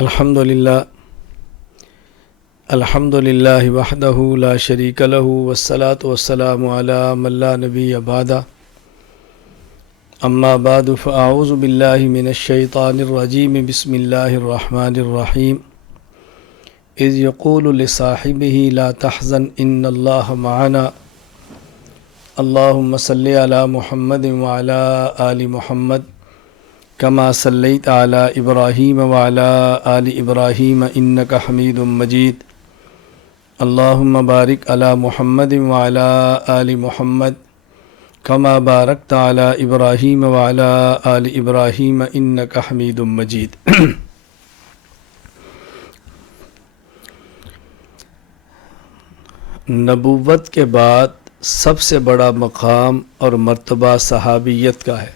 الحمدللہ وحدہ لا شریک لہ والصلاة والسلام علی من لا نبی بعدہ اما بعد فاعوذ باللہ من الشیطان الرجیم بسم اللہ الرحمن الرحیم اذ یقول لصاحبہ لا تحزن ان اللہ معنا اللہم صلی علی محمد وعلی آل محمد کما صلیت علی ابراہیم وعلی آل ابراہیم انک حمید مجید اللہم بارک علی محمد وعلی آل محمد کما بارکت علی ابراہیم وعلی آل ابراہیم انک حمید مجید۔ نبوت کے بعد سب سے بڑا مقام اور مرتبہ صحابیت کا ہے۔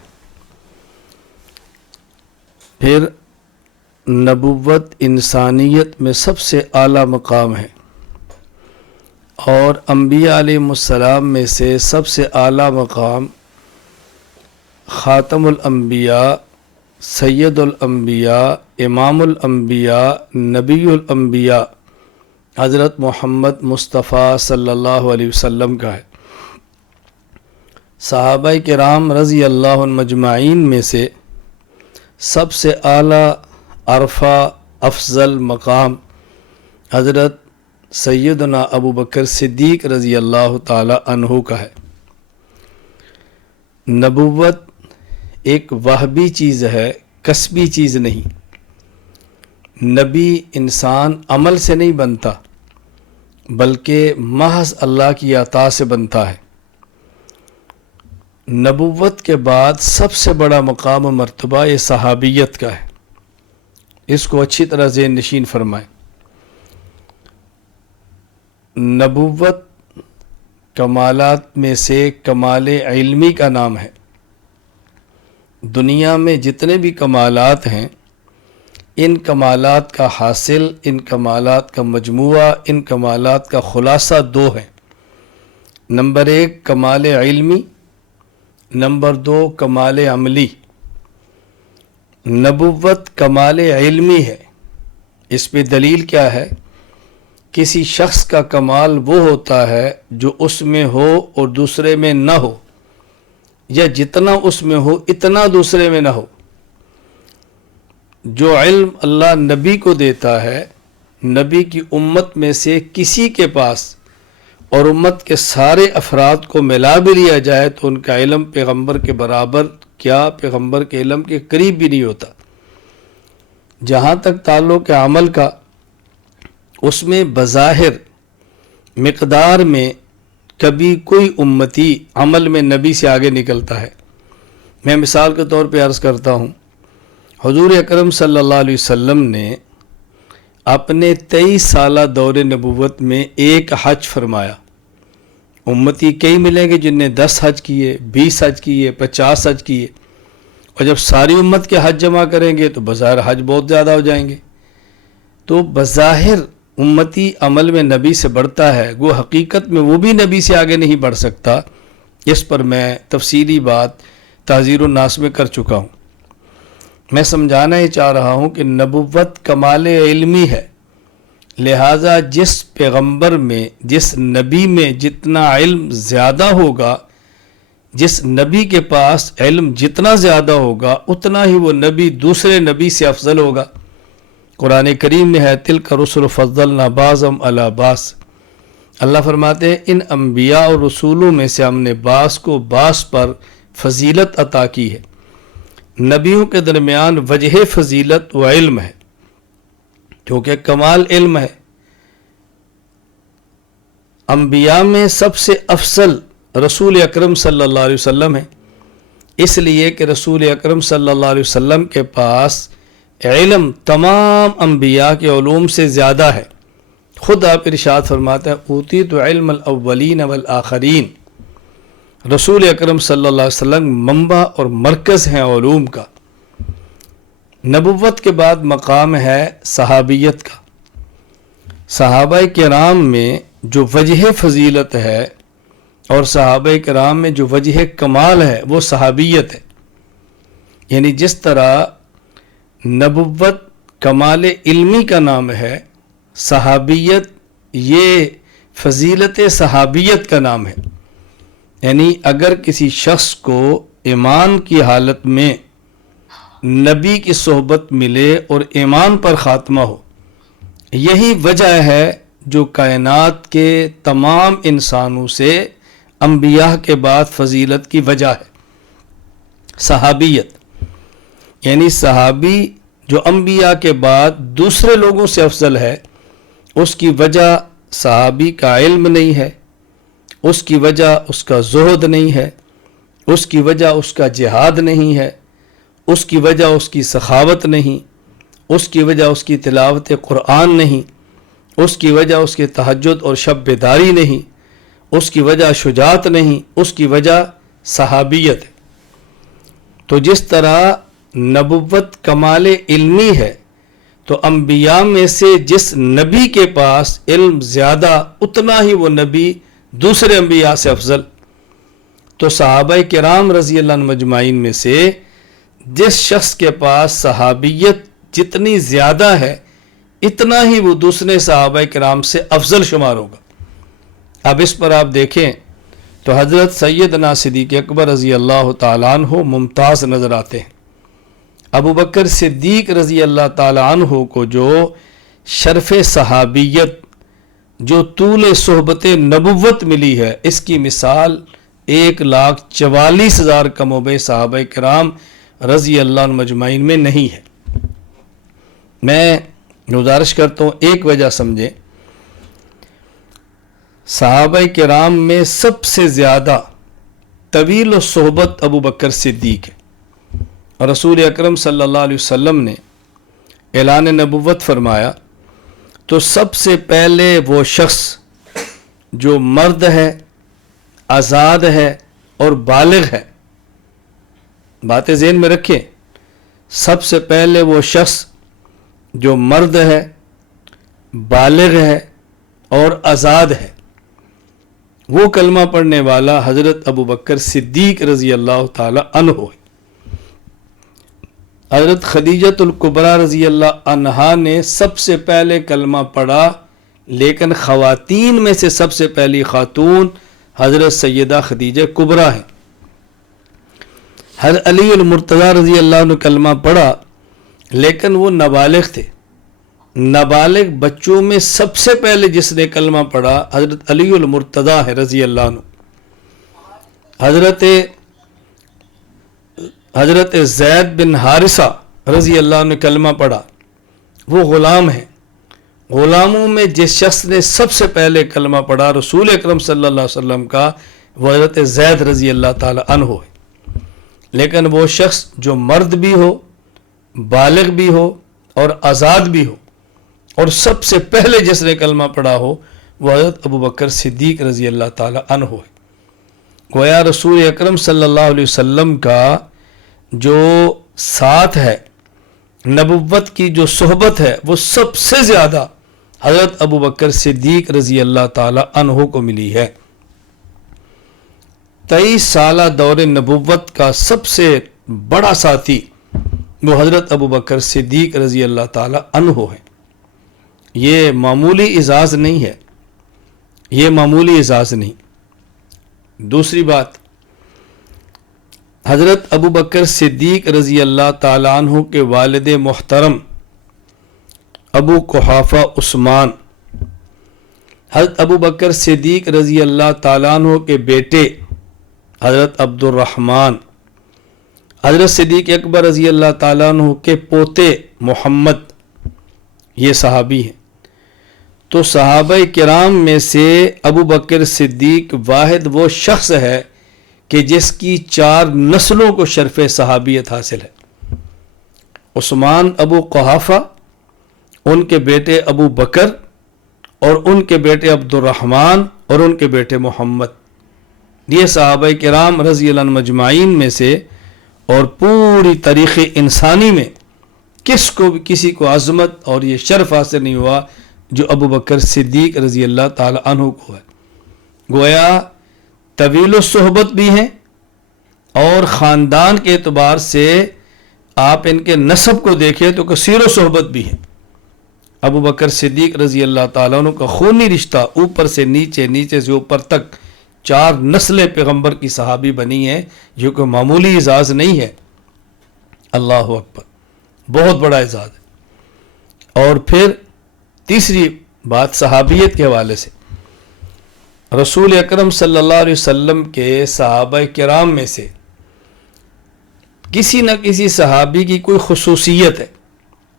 پھر نبوت انسانیت میں سب سے اعلیٰ مقام ہے، اور انبیاء علیہ السلام میں سے سب سے اعلیٰ مقام خاتم الانبیاء، سید الانبیاء، امام الانبیاء، نبی الانبیاء حضرت محمد مصطفیٰ صلی اللہ علیہ وسلم کا ہے۔ صحابہ کرام رضی اللہ عنہم مجمعین میں سے سب سے اعلیٰ عرفہ افضل مقام حضرت سیدنا ابو بکر صدیق رضی اللہ تعالی عنہ کا ہے۔ نبوت ایک وہبی چیز ہے، کسبی چیز نہیں۔ نبی انسان عمل سے نہیں بنتا، بلکہ محض اللہ کی عطا سے بنتا ہے۔ نبوت کے بعد سب سے بڑا مقام و مرتبہ یہ صحابیت کا ہے، اس کو اچھی طرح ذہن نشین فرمائیں۔ نبوت کمالات میں سے کمال علمی کا نام ہے۔ دنیا میں جتنے بھی کمالات ہیں، ان کمالات کا حاصل، ان کمالات کا مجموعہ، ان کمالات کا خلاصہ دو ہیں۔ نمبر ایک کمال علمی، نمبر دو کمال عملی۔ نبوت کمال علمی ہے، اس پہ دلیل کیا ہے؟ کسی شخص کا کمال وہ ہوتا ہے جو اس میں ہو اور دوسرے میں نہ ہو، یا جتنا اس میں ہو اتنا دوسرے میں نہ ہو۔ جو علم اللہ نبی کو دیتا ہے، نبی کی امت میں سے کسی کے پاس اور امت کے سارے افراد کو ملا بھی لیا جائے تو ان کا علم پیغمبر کے برابر کیا، پیغمبر کے علم کے قریب بھی نہیں ہوتا۔ جہاں تک تعلق ہے عمل کا، اس میں بظاہر مقدار میں کبھی کوئی امتی عمل میں نبی سے آگے نکلتا ہے۔ میں مثال کے طور پہ عرض کرتا ہوں، حضور اکرم صلی اللہ علیہ وسلم نے اپنے 23 سالہ دور نبوت میں ایک حج فرمایا۔ امتی کئی ملیں گے جن نے 10 حج کیے، 20 حج کیے، 50 حج کیے، اور جب ساری امت کے حج جمع کریں گے تو بظاہر حج بہت زیادہ ہو جائیں گے۔ تو بظاہر امتی عمل میں نبی سے بڑھتا ہے، وہ حقیقت میں وہ بھی نبی سے آگے نہیں بڑھ سکتا۔ اس پر میں تفصیلی بات تحذیر الناس میں کر چکا ہوں۔ میں سمجھانا یہ چاہ رہا ہوں کہ نبوت کمال علمی ہے، لہٰذا جس پیغمبر میں، جس نبی میں جتنا علم زیادہ ہوگا، جس نبی کے پاس علم جتنا زیادہ ہوگا، اتنا ہی وہ نبی دوسرے نبی سے افضل ہوگا۔ قرآن کریم میں ہے تلک رسل فضلنا بعضهم علی بعض۔ اللہ فرماتے ہیں ان انبیاء اور رسولوں میں سے ہم نے بعض کو بعض پر فضیلت عطا کی ہے۔ نبیوں کے درمیان وجہ فضیلت و علم ہے، کیونکہ کمال علم ہے۔ انبیاء میں سب سے افضل رسول اکرم صلی اللہ علیہ وسلم ہے، اس لیے کہ رسول اکرم صلی اللہ علیہ وسلم کے پاس علم تمام انبیاء کے علوم سے زیادہ ہے۔ خود آپ ارشاد فرماتے ہیں اوتیت علم الاولین والآخرین۔ رسول اکرم صلی اللہ علیہ وسلم منبع اور مرکز ہیں علوم کا۔ نبوت کے بعد مقام ہے صحابیت کا۔ صحابہ کرام میں جو وجہ فضیلت ہے اور صحابہ کرام میں جو وجہ کمال ہے وہ صحابیت ہے۔ یعنی جس طرح نبوت کمال علمی کا نام ہے، صحابیت یہ فضیلت صحابیت کا نام ہے. یعنی اگر کسی شخص کو ایمان کی حالت میں نبی کی صحبت ملے اور ایمان پر خاتمہ ہو، یہی وجہ ہے جو کائنات کے تمام انسانوں سے انبیاء کے بعد فضیلت کی وجہ ہے. صحابیت یعنی صحابی جو انبیاء کے بعد دوسرے لوگوں سے افضل ہے، اس کی وجہ صحابی کا علم نہیں ہے، اس کی وجہ اس کا زہد نہیں ہے، اس کی وجہ اس کا جہاد نہیں ہے، اس کی وجہ اس کی سخاوت نہیں، اس کی وجہ اس کی تلاوت قرآن نہیں، اس کی وجہ اس کی تہجد اور شب بیداری نہیں، اس کی وجہ شجاعت نہیں، اس کی وجہ صحابیت ہے. تو جس طرح نبوت کمال علمی ہے، تو انبیاء میں سے جس نبی کے پاس علم زیادہ اتنا ہی وہ نبی دوسرے انبیاء سے افضل. تو صحابہ کرام رضی اللہ عنہ مجمعین میں سے جس شخص کے پاس صحابیت جتنی زیادہ ہے، اتنا ہی وہ دوسرے صحابہ کرام سے افضل شمار ہوگا. اب اس پر آپ دیکھیں تو حضرت سیدنا صدیق اکبر رضی اللہ تعالیٰ عنہ ممتاز نظر آتے ہیں. ابو بکر صدیق رضی اللہ تعالیٰ عنہ کو جو شرف صحابیت، جو طول صحبت نبوت ملی ہے، اس کی مثال 1,44,000 کم و بیش صحابہ کرام رضی اللہ عنہ مجمعین میں نہیں ہے. میں گزارش کرتا ہوں ایک وجہ سمجھیں. صحابہ کرام میں سب سے زیادہ طویل و صحبت ابو بکر صدیق ہے، اور رسول اکرم صلی اللہ علیہ وسلم نے اعلان نبوت فرمایا تو سب سے پہلے وہ شخص جو مرد ہے، آزاد ہے اور بالغ ہے، باتیں ذہن میں رکھیں، سب سے پہلے وہ شخص جو مرد ہے، بالغ ہے اور آزاد ہے، وہ کلمہ پڑھنے والا حضرت ابو بکر صدیق رضی اللہ تعالی عنہ ہے. حضرت خدیجۃ الکبریٰ رضی اللہ عنہا نے سب سے پہلے کلمہ پڑھا، لیکن خواتین میں سے سب سے پہلی خاتون حضرت سیدہ خدیجہ کبریٰ ہیں. حضرت علی المرتضیٰ رضی اللہ عنہ کلمہ پڑھا، لیکن وہ نابالغ تھے. نابالغ بچوں میں سب سے پہلے جس نے کلمہ پڑھا حضرت علی المرتضیٰ ہے رضی اللہ عنہ. حضرت زید بن حارثہ رضی اللہ عنہ کلمہ پڑھا، وہ غلام ہیں. غلاموں میں جس شخص نے سب سے پہلے کلمہ پڑھا رسول اکرم صلی اللہ علیہ وسلم کا، وہ حضرت زید رضی اللہ تعالی عنہ ہے. لیکن وہ شخص جو مرد بھی ہو، بالغ بھی ہو اور آزاد بھی ہو، اور سب سے پہلے جس نے کلمہ پڑھا ہو، وہ حضرت ابو بکر صدیق رضی اللہ تعالی عنہ ہے. گویا رسول اکرم صلی اللہ علیہ وسلم کا جو ساتھ ہے، نبوت کی جو صحبت ہے، وہ سب سے زیادہ حضرت ابو بکر صدیق رضی اللہ تعالی عنہ کو ملی ہے. 23 سالہ دور نبوت کا سب سے بڑا ساتھی وہ حضرت ابو بکر صدیق رضی اللہ تعالی عنہ ہے. یہ معمولی اعزاز نہیں ہے، یہ معمولی اعزاز نہیں. دوسری بات، حضرت ابو بکر صدیق رضی اللہ تعالیٰ عنہ کے والد محترم ابو قحافہ عثمان، حضرت ابو بکر صدیق رضی اللہ تعالیٰ عنہ کے بیٹے حضرت عبد الرحمن، حضرت صدیق اکبر رضی اللہ تعالیٰ عنہ کے پوتے محمد، یہ صحابی ہیں. تو صحابہ کرام میں سے ابو بکر صدیق واحد وہ شخص ہے کہ جس کی 4 نسلوں کو شرف صحابیت حاصل ہے. عثمان ابو قحافہ، ان کے بیٹے ابو بکر، اور ان کے بیٹے عبد الرحمن، اور ان کے بیٹے محمد. یہ صحابہ کرام رضی اللہ عنہ مجمعین میں سے، اور پوری تاریخ انسانی میں کسی کو عظمت اور یہ شرف حاصل نہیں ہوا جو ابو بکر صدیق رضی اللہ تعالی عنہ کو ہے. گویا طویل الصحبت بھی ہیں، اور خاندان کے اعتبار سے آپ ان کے نسب کو دیکھیں تو کثیر و صحبت بھی ہے. ابو بکر صدیق رضی اللہ تعالیٰ عنہ کا خونی رشتہ اوپر سے نیچے، نیچے سے اوپر تک 4 نسلیں پیغمبر کی صحابی بنی ہیں، جو کہ معمولی اعزاز نہیں ہے. اللہ اکبر، بہت بڑا اعزاز ہے. اور پھر تیسری بات صحابیت کے حوالے سے، رسول اکرم صلی اللہ علیہ وسلم کے صحابہ کرام میں سے کسی نہ کسی صحابی کی کوئی خصوصیت ہے.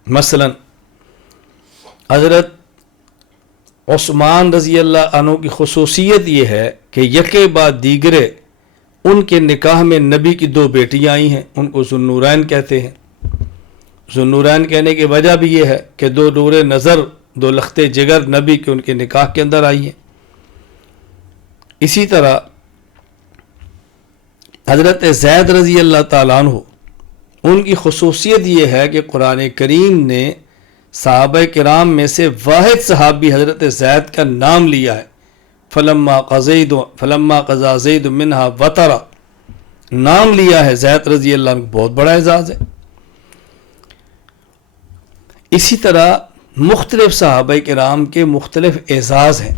مثلا حضرت عثمان رضی اللہ عنہ کی خصوصیت یہ ہے کہ یکے بعد دیگرے ان کے نکاح میں نبی کی 2 بیٹیاں آئی ہیں، ان کو ذوالنورین کہتے ہیں. ذوالنورین کہنے کی وجہ بھی یہ ہے کہ 2 نور نظر، 2 لختے جگر نبی کے ان کے نکاح کے اندر آئی ہیں. اسی طرح حضرت زید رضی اللہ تعالیٰ عنہ، ان کی خصوصیت یہ ہے کہ قرآن کریم نے صحابہ کرام میں سے واحد صحابی حضرت زید کا نام لیا ہے. فلما قضا زید منہا وطرا، نام لیا ہے زید رضی اللہ عنہ، بہت بڑا اعزاز ہے. اسی طرح مختلف صحابہ کرام کے مختلف اعزاز ہیں.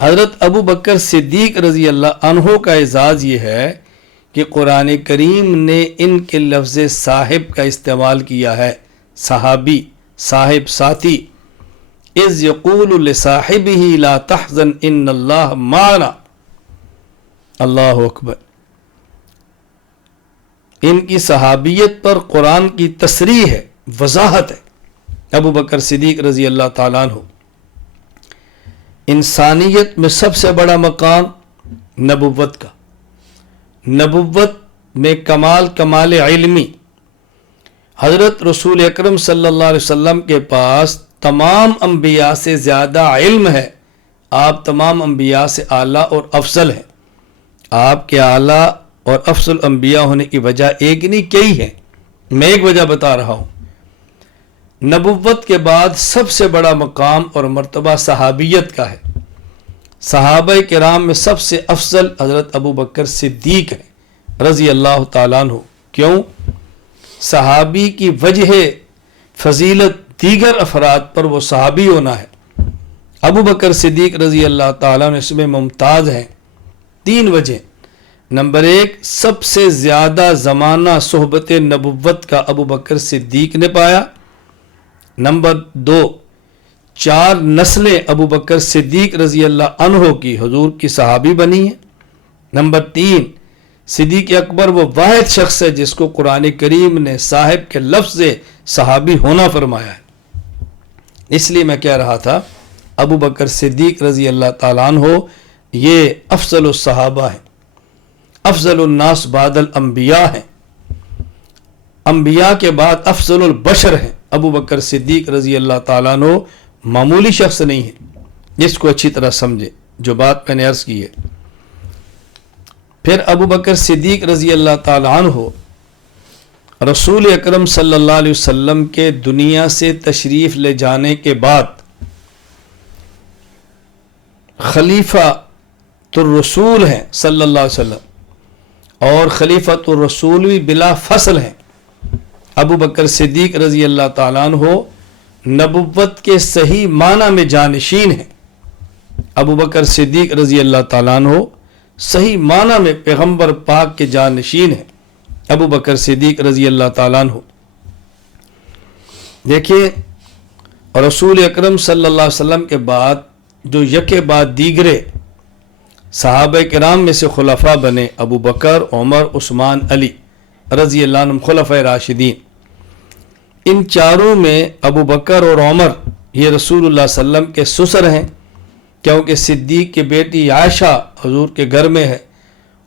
حضرت ابو بکر صدیق رضی اللہ عنہ کا اعزاز یہ ہے کہ قرآن کریم نے ان کے لفظ صاحب کا استعمال کیا ہے. صحابی، صاحب، ساتھی. اذ یقول لصاحبہ لا تحزن ان اللہ معنا. اللہ اکبر. ان کی صحابیت پر قرآن کی تصریح ہے، وضاحت ہے. ابو بکر صدیق رضی اللہ تعالیٰ عنہ، انسانیت میں سب سے بڑا مقام نبوت کا. نبوت میں کمال علمی. حضرت رسول اکرم صلی اللہ علیہ وسلم کے پاس تمام انبیاء سے زیادہ علم ہے. آپ تمام انبیاء سے اعلیٰ اور افضل ہیں. آپ کے اعلیٰ اور افضل انبیاء ہونے کی وجہ ایک نہیں کئی ہے. میں ایک وجہ بتا رہا ہوں. نبوت کے بعد سب سے بڑا مقام اور مرتبہ صحابیت کا ہے. صحابہ کرام میں سب سے افضل حضرت ابو بکر صدیق ہے رضی اللہ تعالیٰ عنہ. کیوں؟ صحابی کی وجہ فضیلت دیگر افراد پر وہ صحابی ہونا ہے. ابو بکر صدیق رضی اللہ تعالیٰ عنہ اس میں ممتاز ہیں. 3 وجہ. نمبر 1، سب سے زیادہ زمانہ صحبت نبوت کا ابو بکر صدیق نے پایا. نمبر 2، 4 نسلیں ابو بکر صدیق رضی اللہ عنہ کی حضور کی صحابی بنی ہیں. نمبر 3، صدیق اکبر وہ واحد شخص ہے جس کو قرآن کریم نے صاحب کے لفظ صحابی ہونا فرمایا ہے. اس لیے میں کہہ رہا تھا ابو بکر صدیق رضی اللہ تعالیٰ عنہ یہ افضل الصحابہ ہیں، افضل الناس بعد الانبیاء ہیں. انبیاء کے بعد افضل البشر ہیں. ابو بکر صدیق رضی اللہ تعالیٰ عنہ معمولی شخص نہیں ہے. جس کو اچھی طرح سمجھے جو بات میں نے عرض کی ہے. پھر ابو بکر صدیق رضی اللہ تعالیٰ عنہ رسول اکرم صلی اللہ علیہ وسلم کے دنیا سے تشریف لے جانے کے بعد خلیفۃ الرسول ہیں صلی اللہ علیہ وسلم، اور خلیفۃ الرسول بھی بلا فصل ہیں. ابو بکر صدیق رضی اللہ تعالیٰ عنہ نبوت کے صحیح معنی میں جانشین ہیں. ابو بکر صدیق رضی اللہ تعالیٰ عنہ صحیح معنی میں پیغمبر پاک کے جانشین ہیں. ابو بکر صدیق رضی اللہ تعالیٰ عنہ دیکھیں، رسول اکرم صلی اللہ علیہ وسلم کے بعد جو یکے بعد دیگرے صحابہ کرام میں سے خلفاء بنے، ابو بکر، عمر، عثمان، علی رضی اللہ عنہم خلفاء راشدین. ان چاروں میں ابو بکر اور عمر یہ رسول اللہ صلی اللہ علیہ وسلم کے سسر ہیں، کیونکہ صدیق کی بیٹی عائشہ حضور کے گھر میں ہے،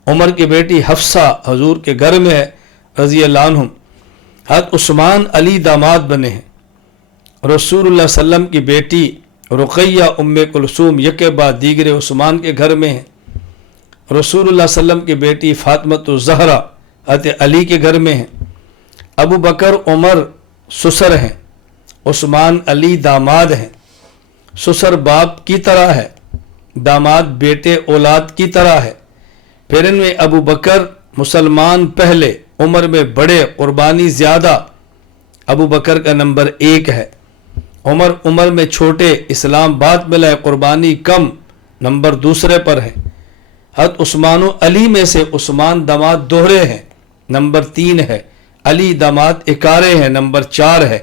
عمر کی بیٹی حفصہ حضور کے گھر میں ہے رضی اللہ عنہم. حضرت عثمان علی داماد بنے ہیں. رسول اللہ صلی اللہ علیہ وسلم کی بیٹی رقیہ ام کلثوم یکے بعد دیگرے عثمان کے گھر میں ہیں. رسول اللہ صلی اللہ علیہ وسلم کی بیٹی فاطمۃ الزہرا حضرت علی کے گھر میں ہیں. ابو بکر عمر سسر ہیں، عثمان علی داماد ہیں. سسر باپ کی طرح ہے، داماد بیٹے اولاد کی طرح ہے. پھر ان میں ابو بکر مسلمان پہلے، عمر میں بڑے، قربانی زیادہ، ابو بکر کا نمبر 1 ہے۔ عمر میں چھوٹے، اسلام بعد ملا ہے، قربانی کم، نمبر 2 پر ہے۔ حضرت عثمان و علی میں سے عثمان داماد دوہرے ہیں، نمبر 3 ہے۔ علی داماد اکارے ہیں، نمبر 4 ہے۔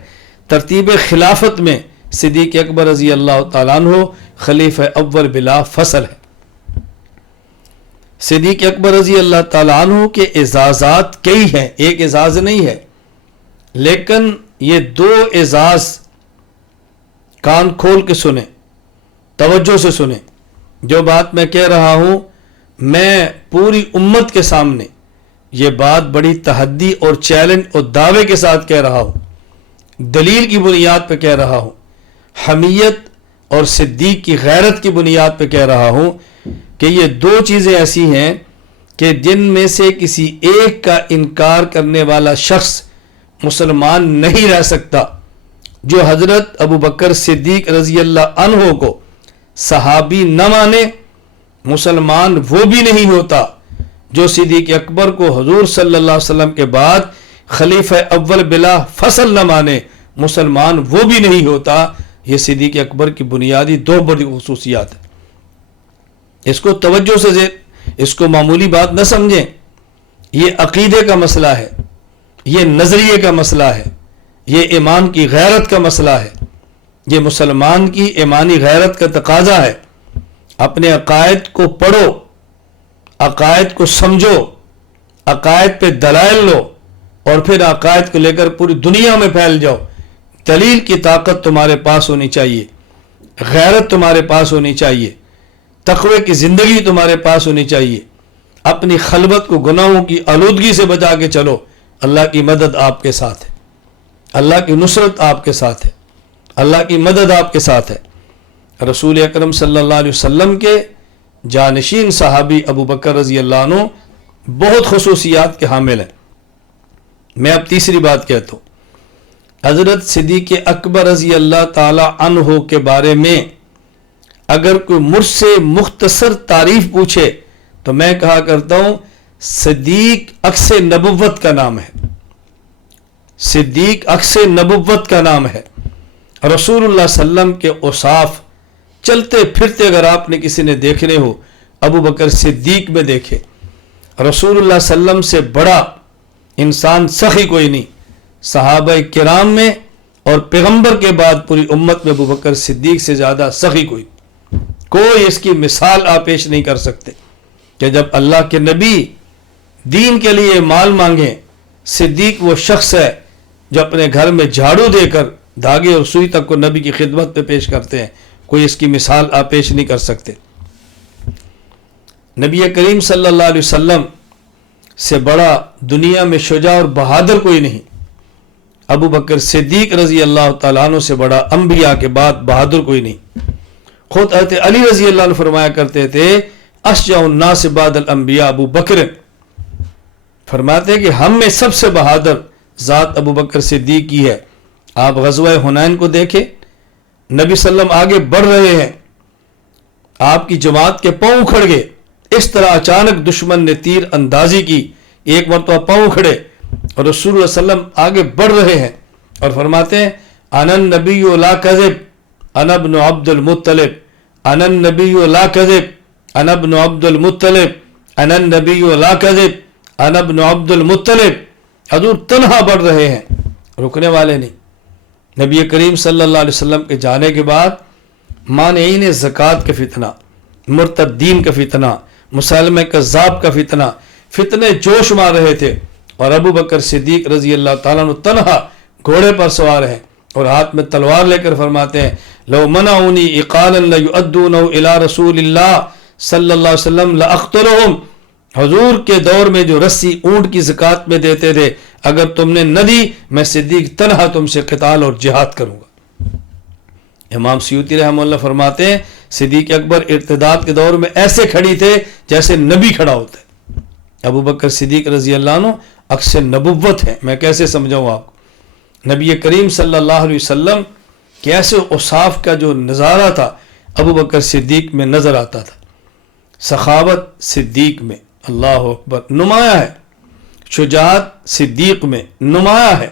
ترتیب خلافت میں صدیق اکبر رضی اللہ تعالیٰ عنہ خلیفہ اول بلا فصل ہے۔ صدیق اکبر رضی اللہ تعالیٰ عنہ کے اعزازات کئی ہیں، ایک اعزاز نہیں ہے، لیکن یہ 2 اعزاز کان کھول کے سنیں، توجہ سے سنیں۔ جو بات میں کہہ رہا ہوں میں پوری امت کے سامنے یہ بات بڑی تحدی اور چیلنج اور دعوے کے ساتھ کہہ رہا ہوں، دلیل کی بنیاد پہ کہہ رہا ہوں، حمیت اور صدیق کی غیرت کی بنیاد پہ کہہ رہا ہوں کہ یہ 2 چیزیں ایسی ہیں کہ جن میں سے کسی ایک کا انکار کرنے والا شخص مسلمان نہیں رہ سکتا۔ جو حضرت ابو بکر صدیق رضی اللہ عنہ کو صحابی نہ مانے، مسلمان وہ بھی نہیں ہوتا۔ جو صدیق اکبر کو حضور صلی اللہ علیہ وسلم کے بعد خلیفہ اول بلا فصل نہ مانے، مسلمان وہ بھی نہیں ہوتا۔ یہ صدیق اکبر کی بنیادی 2 بڑی خصوصیات ہیں، اس کو توجہ سے، اس کو معمولی بات نہ سمجھیں۔ یہ عقیدے کا مسئلہ ہے، یہ نظریے کا مسئلہ ہے، یہ ایمان کی غیرت کا مسئلہ ہے، یہ مسلمان کی ایمانی غیرت کا تقاضا ہے۔ اپنے عقائد کو پڑھو، عقائد کو سمجھو، عقائد پہ دلائل لو، اور پھر عقائد کو لے کر پوری دنیا میں پھیل جاؤ۔ دلیل کی طاقت تمہارے پاس ہونی چاہیے، غیرت تمہارے پاس ہونی چاہیے، تقوی کی زندگی تمہارے پاس ہونی چاہیے۔ اپنی خلوت کو گناہوں کی آلودگی سے بچا کے چلو، اللہ کی مدد آپ کے ساتھ ہے، اللہ کی نصرت آپ کے ساتھ ہے، اللہ کی مدد آپ کے ساتھ ہے۔ رسول اکرم صلی اللہ علیہ وسلم کے جانشین صحابی ابو بکر رضی اللہ عنہ بہت خصوصیات کے حامل ہیں۔ میں اب تیسری بات کہتا ہوں، حضرت صدیق اکبر رضی اللہ تعالی عنہ کے بارے میں اگر کوئی مجھ سے مختصر تعریف پوچھے تو میں کہا کرتا ہوں صدیق عکس نبوت کا نام ہے، صدیق عکس نبوت کا نام ہے۔ رسول اللہ صلی اللہ علیہ وسلم کے اوصاف چلتے پھرتے اگر آپ نے کسی نے دیکھنے ہو، ابو بکر صدیق میں دیکھے۔ رسول اللہ صلی اللہ علیہ وسلم سے بڑا انسان سخی کوئی نہیں، صحابہ کرام میں اور پیغمبر کے بعد پوری امت میں ابو بکر صدیق سے زیادہ سخی کوئی اس کی مثال آپ پیش نہیں کر سکتے کہ جب اللہ کے نبی دین کے لیے مال مانگیں، صدیق وہ شخص ہے جو اپنے گھر میں جھاڑو دے کر دھاگے اور سوئی تک کو نبی کی خدمت میں پیش کرتے ہیں، کوئی اس کی مثال آپ پیش نہیں کر سکتے۔ نبی کریم صلی اللہ علیہ وسلم سے بڑا دنیا میں شجاع اور بہادر کوئی نہیں، ابو بکر صدیق رضی اللہ تعالیٰ عنہ سے بڑا انبیاء کے بعد بہادر کوئی نہیں۔ خود حضرت علی رضی اللہ عنہ فرمایا کرتے تھے اشجع الناس بعد الانبیاء ابو بکر، فرماتے ہیں کہ ہم میں سب سے بہادر ذات ابو بکر صدیق کی ہے۔ آپ غزوہ حنین کو دیکھیں، نبی صلی اللہ علیہ وسلم آگے بڑھ رہے ہیں، آپ کی جماعت کے پاؤں اکھڑ گئے، اس طرح اچانک دشمن نے تیر اندازی کی، ایک مرتبہ پاؤں کھڑے اور رسول اللہ صلی اللہ علیہ وسلم آگے بڑھ رہے ہیں اور فرماتے ہیں انا النبی لا کذب انا ابن عبد المطلب، انا النبی لا کذب انا ابن عبد المطلب، انا النبی لا کذب انا ابن عبد المطلب۔ حضور تنہا بڑھ رہے ہیں، رکنے والے نہیں۔ نبی کریم صلی اللہ علیہ وسلم کے جانے کے بعد مانعین زکوٰۃ کا فتنہ، مرتدین کا فتنہ، مسلمہ کذاب کا فتنے جوش مار رہے تھے، اور ابو بکر صدیق رضی اللہ تعالیٰ عنہ تنہا گھوڑے پر سوار ہیں اور ہاتھ میں تلوار لے کر فرماتے ہیں لو منعونی اقالا لیؤدونہ الی رسول اللہ صلی اللہ علیہ وسلم لاقتلہم۔ حضور کے دور میں جو رسی اونٹ کی زکوٰۃ میں دیتے تھے، اگر تم نے نہ دی میں صدیق تنہا تم سے قتال اور جہاد کروں گا۔ امام سیوطی رحمہ اللہ فرماتے ہیں صدیق اکبر ارتداد کے دور میں ایسے کھڑی تھے جیسے نبی کھڑا ہوتا ہے۔ ابو بکر صدیق رضی اللہ عنہ عکس نبوت ہے، میں کیسے سمجھاؤں آپ کو۔ نبی کریم صلی اللہ علیہ وسلم کے ایسے اوصاف کا جو نظارہ تھا ابو بکر صدیق میں نظر آتا تھا۔ سخاوت صدیق میں، اللہ اکبر، نمایاں ہے۔ شجاعت صدیق میں نمایاں ہے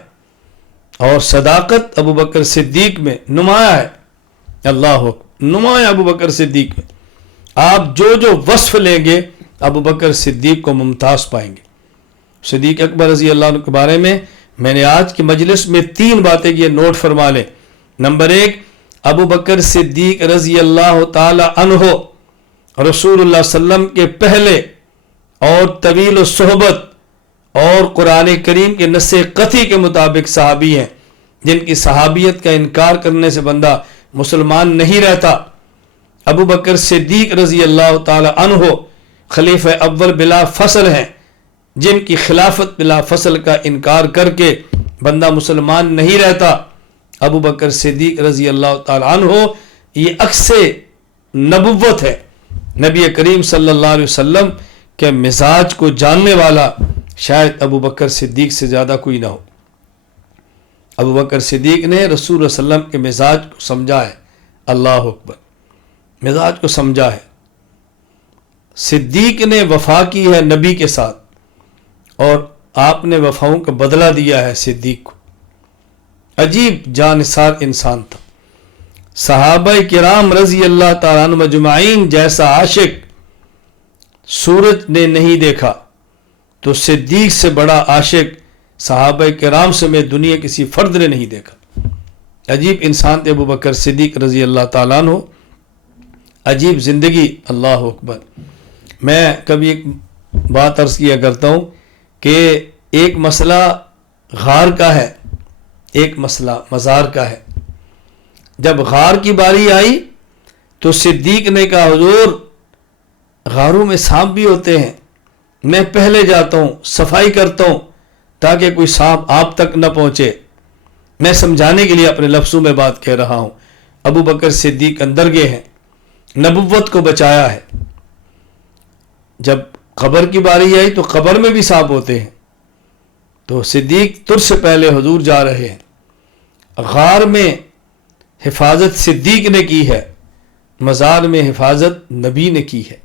اور صداقت ابو بکر صدیق میں نمایاں ہے. اللہ نمایاں ابو بکر صدیق میں. آپ جو جو وصف لیں گے ابو بکر صدیق کو ممتاز پائیں گے. صدیق اکبر رضی اللہ عنہ کے بارے میں نے آج کی مجلس میں 3 باتیں یہ نوٹ فرما لیں. نمبر 1، ابو بکر صدیق رضی اللہ تعالی عنہ رسول اللہ صلی اللہ علیہ وسلم کے پہلے اور طویل الصحبت اور قرآن کریم کے نص قطعی کے مطابق صحابی ہیں جن کی صحابیت کا انکار کرنے سے بندہ مسلمان نہیں رہتا. ابو بکر صدیق رضی اللہ تعالی عنہ خلیفہ اول بلا فصل ہیں جن کی خلافت بلا فصل کا انکار کر کے بندہ مسلمان نہیں رہتا. ابو بکر صدیق رضی اللہ تعالی عنہ یہ عکس نبوت ہے. نبی کریم صلی اللہ علیہ وسلم کے مزاج کو جاننے والا شاید ابو بکر صدیق سے زیادہ کوئی نہ ہو. ابو بکر صدیق نے رسول اللہ صلی اللہ علیہ وسلم کے مزاج کو سمجھا ہے. اللہ اکبر، مزاج کو سمجھا ہے. صدیق نے وفا کی ہے نبی کے ساتھ اور آپ نے وفاؤں کا بدلہ دیا ہے صدیق کو. عجیب جانثار انسان تھا. صحابہ کرام رضی اللہ تعالیٰ عنہ مجمعین جیسا عاشق سورج نے نہیں دیکھا تو صدیق سے بڑا عاشق صحابہ کرام سے میں دنیا کسی فرد نے نہیں دیکھا. عجیب انسان تھے ابو بکر صدیق رضی اللہ تعالیٰ عنہ. عجیب زندگی. اللہ اکبر. میں کبھی ایک بات عرض کیا کرتا ہوں کہ ایک مسئلہ غار کا ہے، ایک مسئلہ مزار کا ہے. جب غار کی باری آئی تو صدیق نے کہا حضور غاروں میں سانپ بھی ہوتے ہیں، میں پہلے جاتا ہوں صفائی کرتا ہوں تاکہ کوئی سانپ آپ تک نہ پہنچے. میں سمجھانے کے لیے اپنے لفظوں میں بات کہہ رہا ہوں. ابو بکر صدیق اندر گئے ہیں، نبوت کو بچایا ہے. جب قبر کی باری آئی تو قبر میں بھی سانپ ہوتے ہیں تو صدیق تر سے پہلے حضور جا رہے ہیں. غار میں حفاظت صدیق نے کی ہے، مزار میں حفاظت نبی نے کی ہے.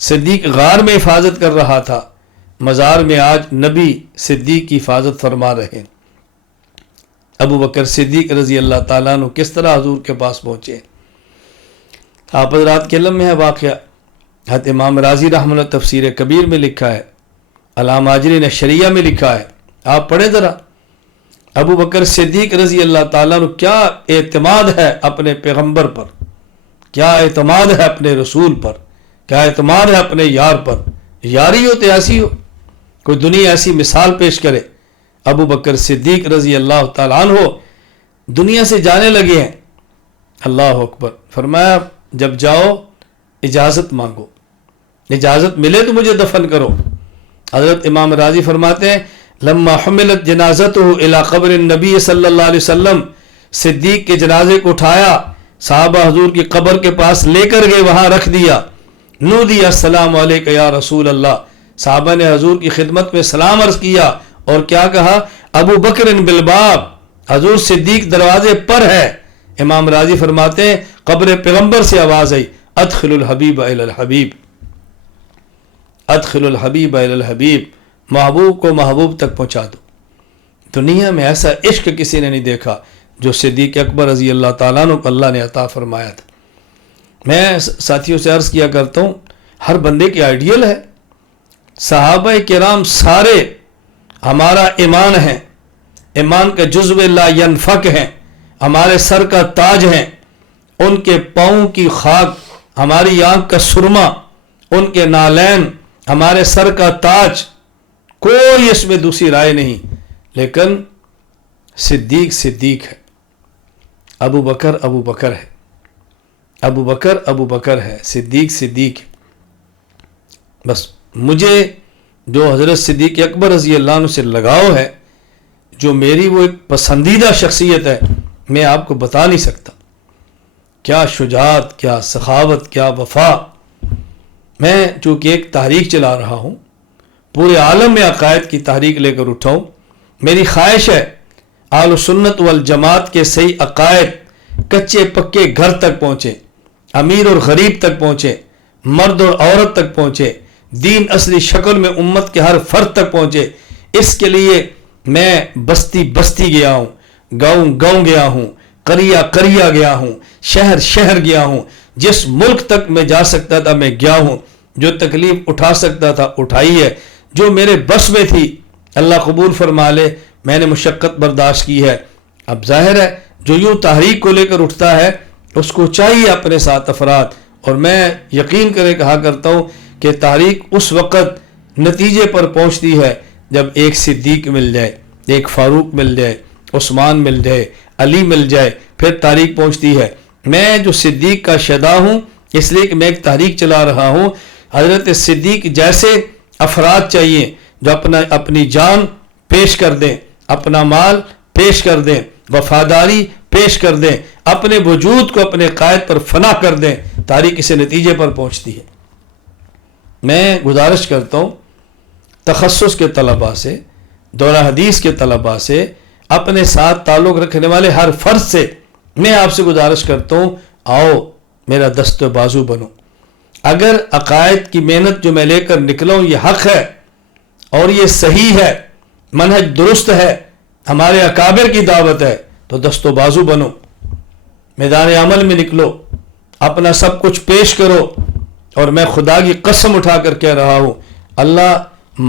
صدیق غار میں حفاظت کر رہا تھا، مزار میں آج نبی صدیق کی حفاظت فرما رہے ہیں. ابو بکر صدیق رضی اللہ تعالیٰ عنہ کس طرح حضور کے پاس پہنچے. آپ حضرات کے علم میں ہے واقعہ. حضرت امام راضی رحمہ اللہ تفسیر کبیر میں لکھا ہے، علامہ اجری نے شریعہ میں لکھا ہے. آپ پڑھیں ذرا. ابو بکر صدیق رضی اللہ تعالیٰ عنہ کیا اعتماد ہے اپنے پیغمبر پر، کیا اعتماد ہے اپنے رسول پر، کیا اعتماد ہے اپنے یار پر. یاری ہو تو ایسی ہو، کوئی دنیا ایسی مثال پیش کرے. ابو بکر صدیق رضی اللہ تعالیٰ عنہ دنیا سے جانے لگے ہیں. اللہ اکبر. فرمایا جب جاؤ اجازت مانگو، اجازت ملے تو مجھے دفن کرو. حضرت امام راضی فرماتے ہیں لما حملت جنازتہ الی قبر النبی صلی اللہ علیہ وسلم، صدیق کے جنازے کو اٹھایا صحابہ حضور کی قبر کے پاس لے کر گئے، وہاں رکھ دیا. نودی السلام علیکہ یا رسول اللہ. صحابہ نے حضور کی خدمت میں سلام عرض کیا اور کیا کہا ابو بکر بالباب، حضور صدیق دروازے پر ہے. امام راضی فرماتے ہیں قبر پیغمبر سے آواز آئی ادخل الحبیب الی الحبیب، ادخل الحبیب الی الحبیب، محبوب کو محبوب تک پہنچا دو. دنیا میں ایسا عشق کسی نے نہیں دیکھا جو صدیق اکبر رضی اللہ تعالیٰ عنہ کو اللہ نے عطا فرمایا تھا. میں ساتھیوں سے عرض کیا کرتا ہوں ہر بندے کی آئیڈیل ہے. صحابہ کرام سارے ہمارا ایمان ہیں، ایمان کا جزو لا ینفک ہیں، ہمارے سر کا تاج ہیں. ان کے پاؤں کی خاک ہماری آنکھ کا سرما، ان کے نالین ہمارے سر کا تاج. کوئی اس میں دوسری رائے نہیں. لیکن صدیق صدیق ہے، ابو بکر ابو بکر ہے، ابو بکر ابو بکر ہے، صدیق صدیق ہے. بس مجھے جو حضرت صدیق اکبر رضی اللہ عنہ سے لگاؤ ہے، جو میری وہ ایک پسندیدہ شخصیت ہے، میں آپ کو بتا نہیں سکتا. کیا شجاعت، کیا سخاوت، کیا وفا. میں چونکہ ایک تحریک چلا رہا ہوں، پورے عالم میں عقائد کی تحریک لے کر اٹھاؤں. میری خواہش ہے اہل سنت والجماعت کے صحیح عقائد کچے پکے گھر تک پہنچے، امیر اور غریب تک پہنچے، مرد اور عورت تک پہنچے، دین اصلی شکل میں امت کے ہر فرد تک پہنچے، اس کے لیے میں بستی بستی گیا ہوں، گاؤں گاؤں گیا ہوں، قریہ قریہ گیا ہوں، شہر شہر گیا ہوں، جس ملک تک میں جا سکتا تھا میں گیا ہوں، جو تکلیف اٹھا سکتا تھا اٹھائی ہے، جو میرے بس میں تھی اللہ قبول فرما لے میں نے مشقت برداشت کی ہے۔ اب ظاہر ہے جو یوں تحریک کو لے کر اٹھتا ہے اس کو چاہیے اپنے ساتھ افراد، اور میں یقین کرے کہا کرتا ہوں کہ تحریک اس وقت نتیجے پر پہنچتی ہے جب ایک صدیق مل جائے، ایک فاروق مل جائے، عثمان مل جائے، علی مل جائے، پھر تحریک پہنچتی ہے۔ میں جو صدیق کا شدا ہوں اس لیے کہ میں ایک تحریک چلا رہا ہوں، حضرت صدیق جیسے افراد چاہیے جو اپنی جان پیش کر دیں، اپنا مال پیش کر دیں، وفاداری پیش کر دیں، اپنے وجود کو اپنے قائد پر فنا کر دیں، تحریک اسے نتیجے پر پہنچتی ہے۔ میں گزارش کرتا ہوں تخصص کے طلباء سے، دورہ حدیث کے طلباء سے، اپنے ساتھ تعلق رکھنے والے ہر فرد سے میں آپ سے گزارش کرتا ہوں آؤ میرا دست و بازو بنو۔ اگر عقائد کی محنت جو میں لے کر نکلا ہوں یہ حق ہے اور یہ صحیح ہے، منہج درست ہے، ہمارے اکابر کی دعوت ہے، تو دست و بازو بنو، میدان عمل میں نکلو، اپنا سب کچھ پیش کرو۔ اور میں خدا کی قسم اٹھا کر کہہ رہا ہوں اللہ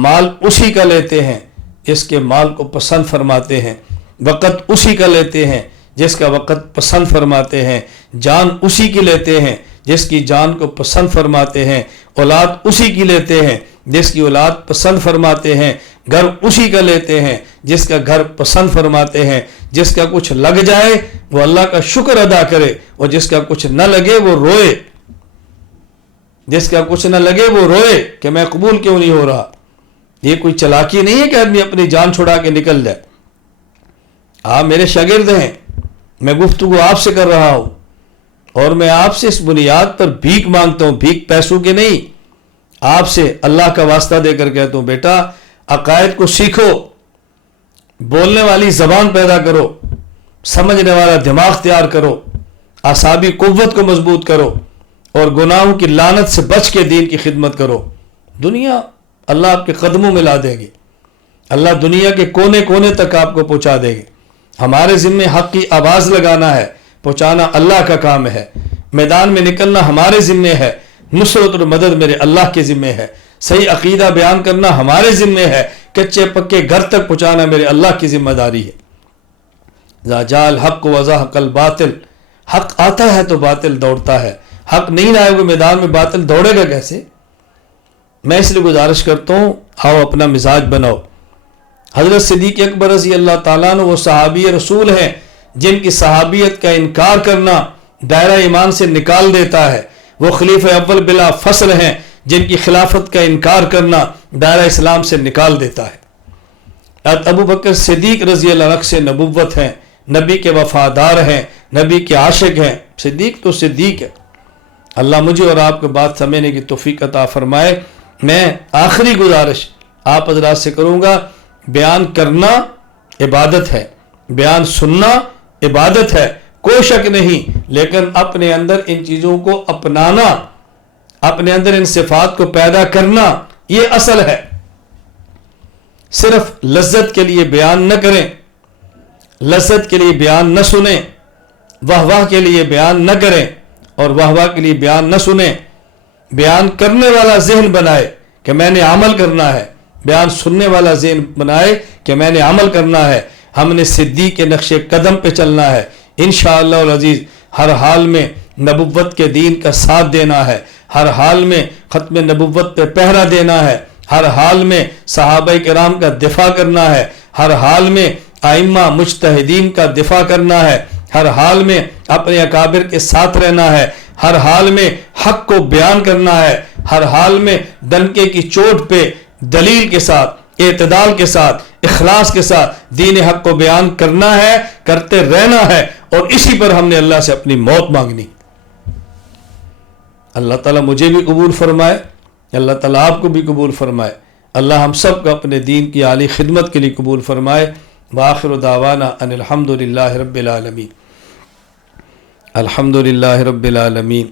مال اسی کا لیتے ہیں جس کے مال کو پسند فرماتے ہیں، وقت اسی کا لیتے ہیں جس کا وقت پسند فرماتے ہیں، جان اسی کی لیتے ہیں جس کی جان کو پسند فرماتے ہیں، اولاد اسی کی لیتے ہیں جس کی اولاد پسند فرماتے ہیں، گھر اسی کا لیتے ہیں جس کا گھر پسند فرماتے ہیں۔ جس کا کچھ لگ جائے وہ اللہ کا شکر ادا کرے، اور جس کا کچھ نہ لگے وہ روئے، جس کا کچھ نہ لگے وہ روئے کہ میں قبول کیوں نہیں ہو رہا۔ یہ کوئی چلاکی نہیں ہے کہ آدمی اپنی جان چھڑا کے نکل جائے۔ آپ میرے شاگرد ہیں، میں گفتگو آپ سے کر رہا ہوں، اور میں آپ سے اس بنیاد پر بھیک مانگتا ہوں، بھیک پیسوں کے نہیں، آپ سے اللہ کا واسطہ دے کر کہتا ہوں بیٹا عقائد کو سیکھو، بولنے والی زبان پیدا کرو، سمجھنے والا دماغ تیار کرو، اعصابی قوت کو مضبوط کرو، اور گناہوں کی لعنت سے بچ کے دین کی خدمت کرو۔ دنیا اللہ آپ کے قدموں میں لا دے گی، اللہ دنیا کے کونے کونے تک آپ کو پہنچا دے گی۔ ہمارے ذمے حق کی آواز لگانا ہے، پہنچانا اللہ کا کام ہے، میدان میں نکلنا ہمارے ذمے ہے، نصرت اور مدد میرے اللہ کے ذمے ہے، صحیح عقیدہ بیان کرنا ہمارے ذمے ہے، کچے پکے گھر تک پہنچانا میرے اللہ کی ذمہ داری ہے۔ اذا جاء الحق وزهق الباطل، حق آتا ہے تو باطل دوڑتا ہے، حق نہیں آئے گا میدان میں باطل دوڑے گا کیسے؟ میں اس لیے گزارش کرتا ہوں آؤ اپنا مزاج بناؤ۔ حضرت صدیق اکبر رضی اللہ تعالیٰ عنہ وہ صحابی رسول ہیں جن کی صحابیت کا انکار کرنا دائرہ ایمان سے نکال دیتا ہے، وہ خلیفہ اول بلا فصل ہیں جن کی خلافت کا انکار کرنا دائرہ اسلام سے نکال دیتا ہے۔ ابو بکر صدیق رضی اللہ عنہ سے نبوت ہیں، نبی کے وفادار ہیں، نبی کے عاشق ہیں، صدیق تو صدیق ہے۔ اللہ مجھے اور آپ کو بات سمجھنے کی توفیق عطا فرمائے۔ میں آخری گزارش آپ حضرات سے کروں گا، بیان کرنا عبادت ہے، بیان سننا عبادت ہے، کوئی شک نہیں، لیکن اپنے اندر ان چیزوں کو اپنانا، اپنے اندر ان صفات کو پیدا کرنا یہ اصل ہے۔ صرف لذت کے لیے بیان نہ کریں، لذت کے لیے بیان نہ سنیں، واہ واہ کے لیے بیان نہ کریں اور واہ واہ کے لیے بیان نہ سنیں۔ بیان کرنے والا ذہن بنائے کہ میں نے عمل کرنا ہے، بیان سننے والا ذہن بنائے کہ میں نے عمل کرنا ہے۔ ہم نے صدیق کے نقش قدم پہ چلنا ہے انشاءاللہ العزیز، ہر حال میں نبوت کے دین کا ساتھ دینا ہے، ہر حال میں ختم نبوت پہ پہرا دینا ہے، ہر حال میں صحابہ کرام کا دفاع کرنا ہے، ہر حال میں ائمہ مجتہدین کا دفاع کرنا ہے، ہر حال میں اپنے اکابر کے ساتھ رہنا ہے، ہر حال میں حق کو بیان کرنا ہے، ہر حال میں ڈنکے کی چوٹ پہ دلیل کے ساتھ، اعتدال کے ساتھ، اخلاص کے ساتھ دین حق کو بیان کرنا ہے، کرتے رہنا ہے، اور اسی پر ہم نے اللہ سے اپنی موت مانگنی۔ اللہ تعالیٰ مجھے بھی قبول فرمائے، اللہ تعالیٰ آپ کو بھی قبول فرمائے، اللہ ہم سب کو اپنے دین کی عالی خدمت کے لیے قبول فرمائے۔ وآخر دعوانا ان الحمدللہ رب العالمین۔ الحمدللہ رب العالمین